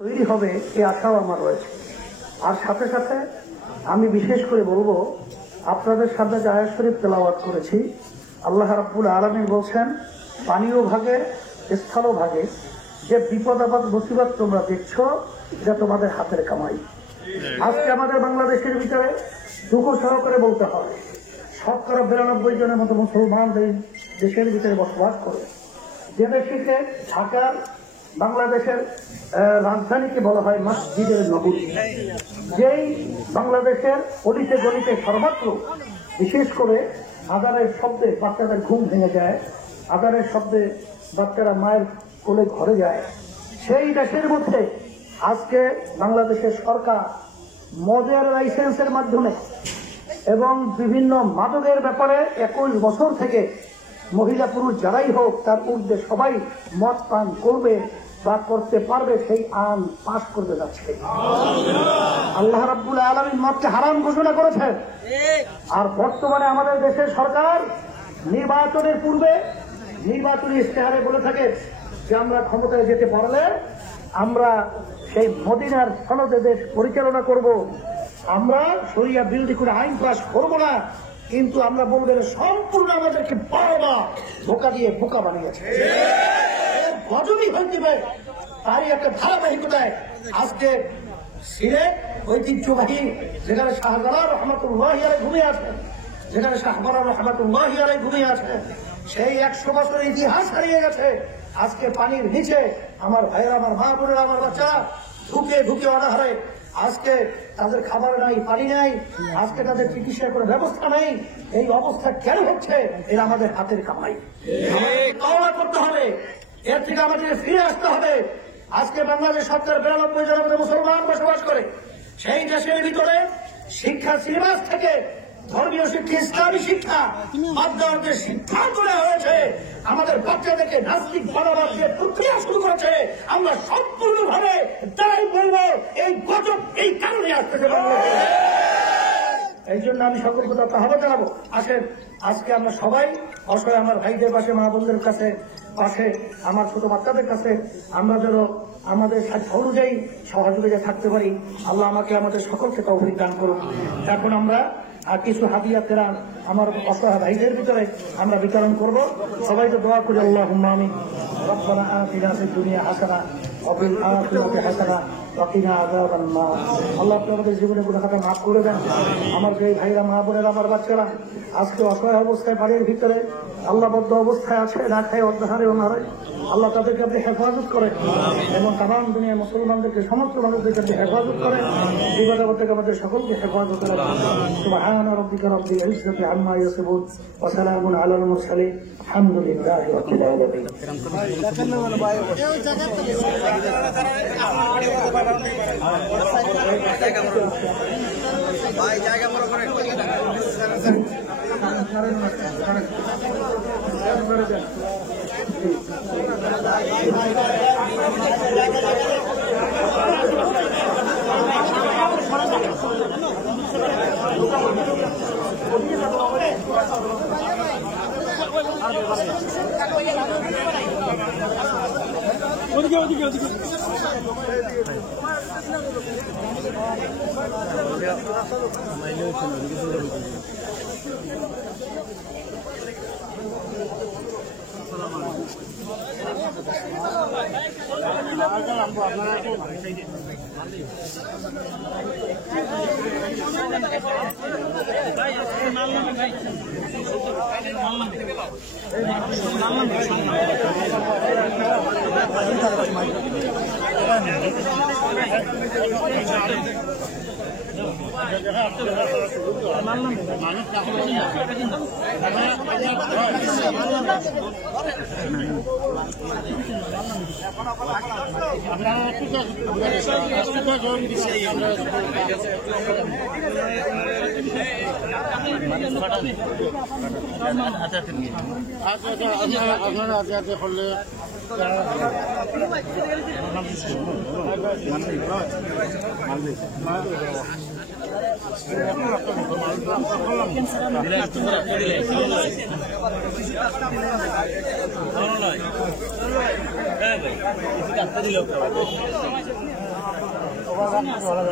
তৈরি হবে এই আশাও আমার রয়েছে। আর সাথে সাথে আমি বিশেষ করে বলবো, আপনাদের সামনে যে আয়াত শরীফ তেলাওয়াত করেছি, আল্লাহ রাব্বুল আলামিন বলছেন পানীয় ভাগে স্থল ভাগে যে বিপদ আপদ মুসিবত তোমরা দেখছো এটা তোমাদের হাতের কামাই। আজকে আমাদের বাংলাদেশের ভিতরে দুঃখ সহকারে বলতে হয় 92% জনের মতো মুসলমান দেশের ভিতরে বসবাস করে। যে দেশটিকে ঢাকার বাংলাদেশের রাজধানীকে বলা হয় মসজিদের নগরী, যেই বাংলাদেশের অলিতে গলিতে সর্বত্র বিশেষ করে আজানের শব্দে বাচ্চাদের ঘুম ভেঙে যায়, আজানের শব্দে বাচ্চারা মায়ের কোলে ঘরে যায়, সেই দেশের মধ্যে আজকে বাংলাদেশের সরকার মদের লাইসেন্সের মাধ্যমে এবং বিভিন্ন মাদকের ব্যাপারে 21 বছর থেকে মহিলা পুরুষ যারাই হোক তার ঊর্ধ্বে সবাই মদ পান করবে বা করতে পারবে সেই আইন পাশ করতে যাচ্ছে। আল্লাহ রাব্বুল আলামিন মদকে হারাম ঘোষণা করেছেন। আর বর্তমানে আমাদের দেশের সরকার নির্বাচনের পূর্বে নির্বাচনী ইশতেহারে বলে থাকে যে আমরা ক্ষমতায় যেতে পারলে আমরা সেই মদিনার সনদে দেশ পরিচালনা করব, আমরা শরিয়া বিরোধী করে আইন পাশ করব না, কিন্তু আমরা বলবেন সম্পূর্ণ আমাদেরকে বারবা বোকা দিয়ে বোকা বানিয়েছে। গজবই হইতে পারে তারই একটা ধারাবাহিকতায় আজকে সিলেট ঐতিহ্যবাহী যেখানে শাহজালাল রহমাতুল্লাহি আলাইহি ঘুমিয়ে আছেন, যেখানে শাহবারা রহমাতুল্লাহি আলাইহি ঘুমিয়ে আছেন, সেই 100 বছরের ইতিহাস হারিয়ে গেছে। আজকে পানির নিচে আমার ভাইয়েরা, আমার মা বোনেরা, আমার বাচ্চারা ঢুকে ঢুকে অনাহারে, আজকে তাদের খাবার নাই, পানি নাই, আজকে তাদের চিকিৎসার কোনো ব্যবস্থা নেই। এই অবস্থা কেন হচ্ছে? এর আমাদের হাতের কামাই। আমাদের তওবা করতে হবে, এর থেকে আমাদের ফিরে আসতে হবে। আজকে বাংলাদেশ সরকার 92 জনের মধ্যে মুসলমান বসবাস করে, সেই দেশের ভিতরে শিক্ষা সিলেবাস থেকে ধর্মীয় শিক্ষা, ইসলামী শিক্ষা বাদ দেওয়ার যে সিদ্ধান্ত নেওয়া হয়েছে, আমাদের বাচ্চাদেরকে নাস্তিক বানাবার যে প্রক্রিয়া শুরু করেছে, আমরা সম্পূর্ণভাবে তাই বলবো এই গজব এই কারণে আসতেছে। এই জন্য আমি সকল কথা আহ্বান জানাবো, আসেন আজকে আমরা সবাই অসহায় আমার ভাইদের পাশে, মা বোনদের কাছে পাশে, আমার ছোট বাচ্চাদের কাছে আমরা যেন আমাদের সাধ্য অনুযায়ী সহযোগিতা থাকতে পারি। আল্লাহ আমাকে আমাদের সকলকে তৌফিক দান করুন। এখন আমরা আর কিছু হাদিয়া কেরাম আমার অসহায় ভাইদের ভিতরে আমরা বিতরণ করব। সবাইকে দোয়া করি, আল্লাহুম্মা আমিন। রব্বানা আতিনা ফিদ দুনিয়া হাসানা ওয়া ফিল আখিরাতি হাসানা ওয়া কিনা আযাবান নার। আল্লাহ আপনি আমাদের জীবনে গুনাহটা মাফ করে দেন। আমার যে ভাইরা, মা বোনেরা, আমার বাচ্চারা আজকে অসহায় অবস্থায় বাড়ির ভিতরে আল্লাহবদ্ধ অবস্থায় আছে, না খায় অর্ধাহারে অনাহারে, আল্লাহ তাদেরকে আপনি হেফাজত করেন এবং তামাম দুনিয়ার মুসলমানদেরকে, সমস্ত মানুষদেরকে আপনি হেফাজত করেন। বিপদ থেকে আমাদের সকলকে হেফাজত করেন। সুবহান রাব্বিকা রাব্বিল ইজ্জাতি আম্মা ইয়াসিফুন ওয়া সালামুন আলাল মুরসালিন আলহামদুলিল্লাহি রাব্বিল আলামিন। ভাই জায়গা মনে করেন ওদিকে ওদিকে ওদিকে আপনারা আগে করলে ভাই বসালো